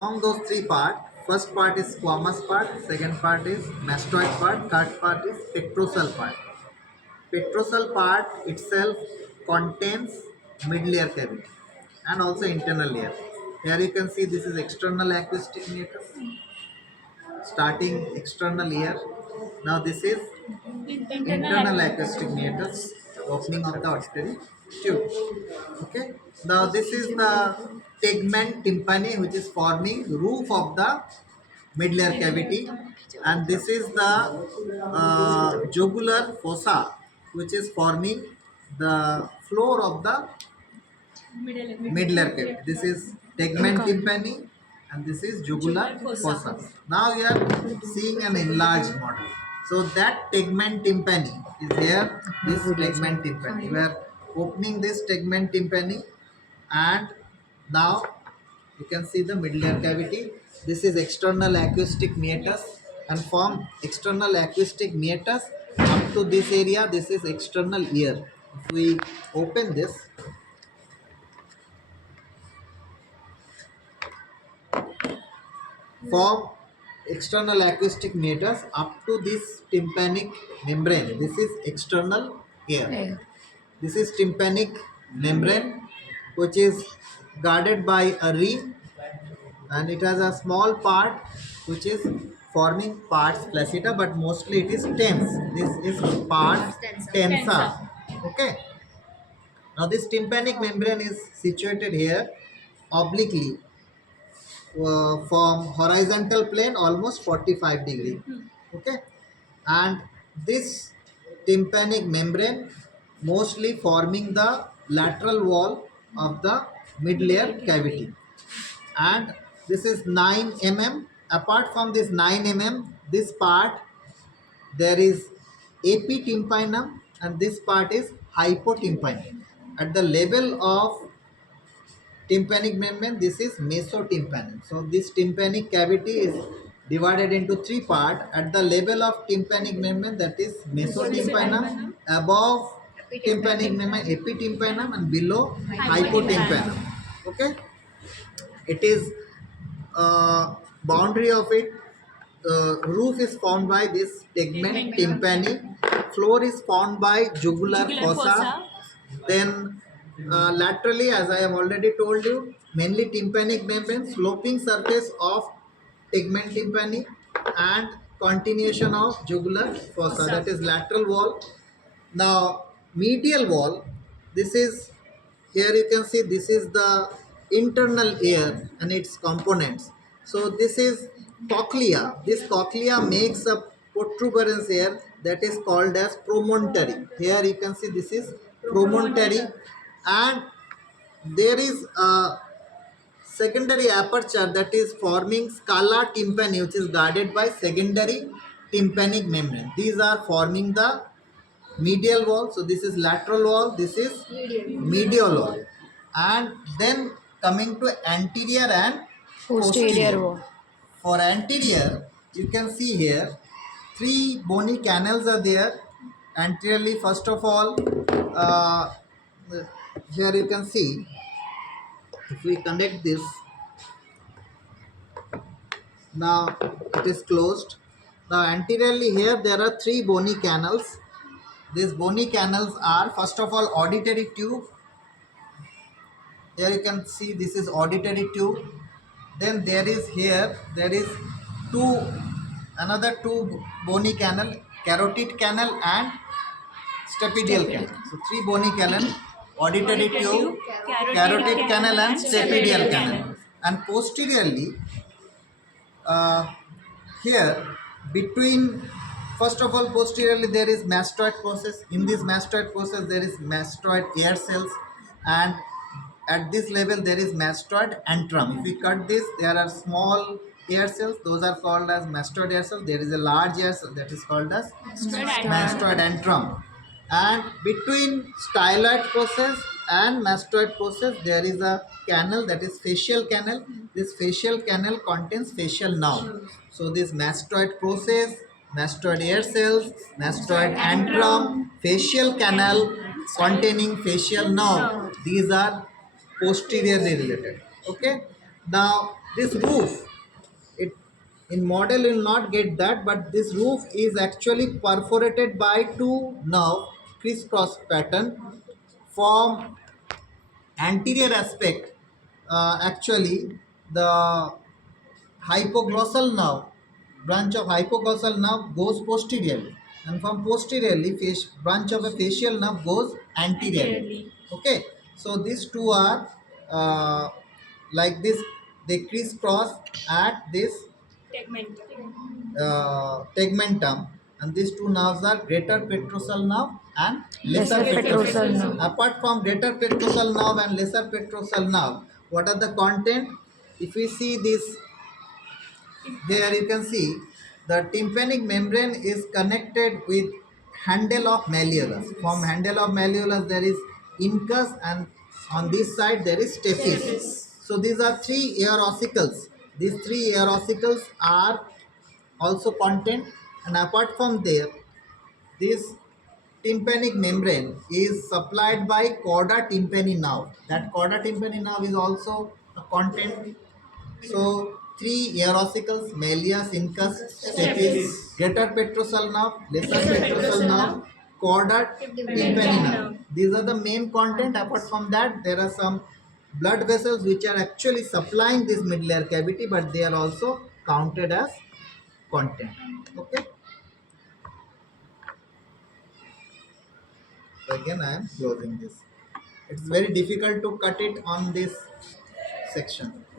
Among those three parts, first part is squamous part, second part is mastoid part, third part is petrosal part. Petrosal part itself contains mid-layer cavity and also internal layer. Here you can see this is external acoustic meatus, starting external ear. Now this is internal acoustic meatus, opening of the auditory tube. Okay. Now this is the tegment tympani, which is forming roof of the mid-layer cavity, and this is the jugular fossa, which is forming the floor of the mid-layer cavity. This is tegment tympani and this is jugular fossa. Now we are seeing an enlarged model. So that tegment tympani is here. This tegment tympani. We are opening this tegment tympani, and now you can see the mid-layer cavity. This is external acoustic meatus, and from external acoustic meatus up to this area, this is external ear. If we open this, from external acoustic meatus up to this tympanic membrane, this is external ear. This is tympanic membrane, which is guarded by a ring, and it has a small part which is forming pars flaccida, but mostly it is tense. This is pars tensa. Okay. Now this tympanic membrane is situated here obliquely from horizontal plane almost 45 degree. Okay. And this tympanic membrane mostly forming the lateral wall of the mid layer cavity, and this is 9 mm. Apart from this 9 mm, this part there is epitympanum, and this part is hypotympanum. At the level of tympanic membrane, this is mesotympanum. So this tympanic cavity is divided into three parts. At the level of tympanic membrane, that is mesotympanum, above tympanic membrane epitympanum, and below hypotympanum. Okay. It is boundary of it. Roof is formed by this tegment tympani. Floor is formed by jugular fossa. Then laterally, as I have already told you, mainly tympanic membrane, sloping surface of tegment tympani, and continuation of jugular fossa, that is lateral wall. Now medial wall, this is, here you can see this is the internal ear and its components. So this is cochlea. This cochlea makes a protuberance here that is called as promontory. Here you can see this is promontory, and there is a secondary aperture that is forming scala tympani, which is guarded by secondary tympanic membrane. These are forming the medial wall. So this is lateral wall, this is medial wall, and then coming to anterior and posterior wall. For anterior, you can see here three bony canals are there anteriorly. First of all, here you can see, if we connect this, now it is closed. Now anteriorly here there are three bony canals. These bony canals are, first of all, auditory tube. Here you can see this is auditory tube. Then there is another two bony canal, carotid canal and stapedial canal. So three bony canal, auditory tube, carotid canal and stapedial canal. And posteriorly, here between, first of all, posteriorly there is mastoid process. In this mastoid process there is mastoid air cells, and at this level there is mastoid antrum. If we cut this, there are small air cells, those are called as mastoid air cells. There is a large air cell that is called as mastoid antrum, and between styloid process and mastoid process there is a canal, that is facial canal. This facial canal contains facial nerve. So this mastoid process, mastoid air cells, mastoid antrum, facial canal containing facial nerve, these are posteriorly related. Okay. Now this roof, it in model you will not get that, but this roof is actually perforated by two nerve crisscross pattern from anterior aspect. Actually, the hypoglossal nerve, branch of hypoglossal nerve goes posteriorly, and from posteriorly branch of a facial nerve goes anteriorly. Okay, so these two are like this, they crisscross at this tegmentum, and these two nerves are greater petrosal nerve and lesser Lesser petrosal petrosal nerve. nerve. Apart from greater petrosal nerve and lesser petrosal nerve, what are the content? If we see this, here you can see the tympanic membrane is connected with handle of malleolus. From handle of malleolus there is incus, and on this side there is stapes. So these are three air ossicles. These three air ossicles are also content, and apart from there, this tympanic membrane is supplied by chorda tympani nerve. That chorda tympani nerve is also a content. So three air ossicles, malleus, incus, stapes, greater petrosal nerve, lesser petrosal nerve, chorda tympani nerve. These are the main content. Apart from that, there are some blood vessels which are actually supplying this middle ear cavity, but they are also counted as content. Okay. So again, I am closing this. It's very difficult to cut it on this section.